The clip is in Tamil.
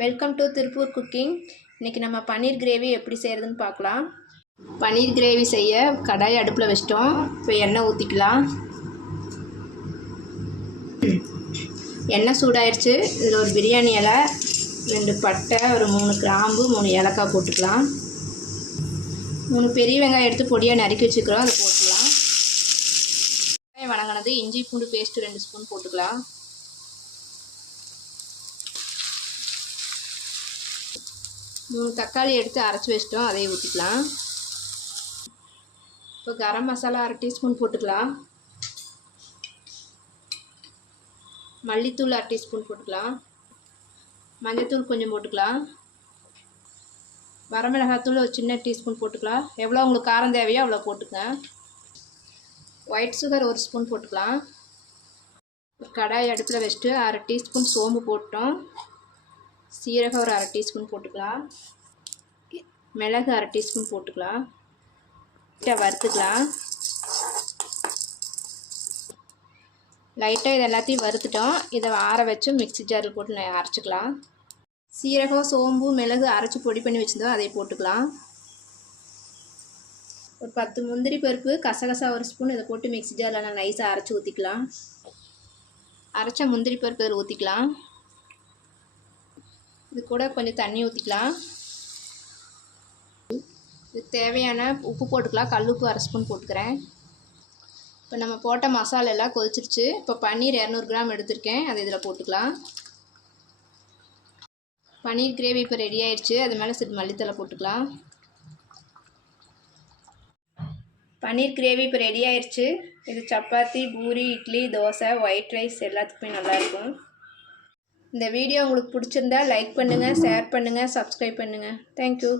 Welcome to Tiruppur cooking. இன்றைக்கி நம்ம பன்னீர் கிரேவி எப்படி செய்கிறதுன்னு பார்க்கலாம். பன்னீர் கிரேவி செய்ய கடாய் அடுப்பில் வச்சிட்டோம். இப்போ எண்ணெய் ஊற்றிக்கலாம். எண்ணெய் சூடாயிருச்சு. இதில் ஒரு பிரியாணி இலை, 2 பட்டை, ஒரு 3 கிராம்பு, 3 ஏலக்காய் போட்டுக்கலாம். 3 பெரிய வெங்காயம் எடுத்து பொடியாக நறுக்கி வச்சுக்கிறோம், அதை போட்டுக்கலாம். வெங்காயம் வணங்கினது இஞ்சி பூண்டு பேஸ்ட்டு 2 ஸ்பூன் போட்டுக்கலாம். 3 தக்காளி எடுத்து அரைச்சி வச்சிட்டோம், அதையும் ஊற்றிக்கலாம். இப்போ கரம் மசாலா 1/2 டீஸ்பூன் போட்டுக்கலாம். மல்லித்தூள் 1/2 டீஸ்பூன் போட்டுக்கலாம். மஞ்சத்தூள் கொஞ்சம் போட்டுக்கலாம். வரமிளகாத்தூள் ஒரு சின்ன டீஸ்பூன் போட்டுக்கலாம். எவ்வளோ உங்களுக்கு காரம் தேவையோ அவ்வளோ போட்டுக்கங்க. ஒயிட் சுகர் 1 ஸ்பூன் போட்டுக்கலாம். கடாய் அடுப்பில் வச்சுட்டு 1/2 டீஸ்பூன் சோம்பு போட்டோம். சீரகம் ஒரு 1/2 டீஸ்பூன் போட்டுக்கலாம். மிளகு 1/2 டீஸ்பூன் போட்டுக்கலாம். வறுத்துக்கலாம். லைட்டாக இது எல்லாத்தையும் வறுத்துட்டோம். இதை ஆற வச்சு மிக்ஸி ஜாரில் போட்டு அரைச்சிக்கலாம். சீரகம், சோம்பு, மிளகு அரைச்சி பொடி பண்ணி வச்சுருந்தோம், அதை போட்டுக்கலாம். ஒரு 10 முந்திரி பருப்பு, கசகசா 1 ஸ்பூன், இதை போட்டு மிக்ஸி ஜாரில் நான் நைஸாக அரைச்சி ஊற்றிக்கலாம். அரைச்ச முந்திரி பருப்பு இதில் ஊற்றிக்கலாம். இது கூட கொஞ்சம் தண்ணி ஊற்றிக்கலாம். இது தேவையான உப்பு போட்டுக்கலாம். கல் உப்பு 1/2 ஸ்பூன் போட்டுக்கிறேன். இப்போ நம்ம போட்ட மசாலா எல்லாம் கொதிச்சிருச்சு. இப்போ பன்னீர் 200 கிராம் எடுத்திருக்கேன், அதை இதில் போட்டுக்கலாம். பன்னீர் கிரேவி இப்போ ரெடி ஆயிடுச்சு. அது மேலே சிறு மல்லித்தலை போட்டுக்கலாம். பன்னீர் கிரேவி இப்போ ரெடி ஆயிடுச்சு. இது சப்பாத்தி, பூரி, இட்லி, தோசை, ஒயிட் ரைஸ் எல்லாத்துக்குமே நல்லாயிருக்கும். இந்த வீடியோ உங்களுக்கு பிடிச்சிருந்தா லைக் பண்ணுங்கள், ஷேர் பண்ணுங்கள், சப்ஸ்கிரைப் பண்ணுங்கள். தேங்க்யூ.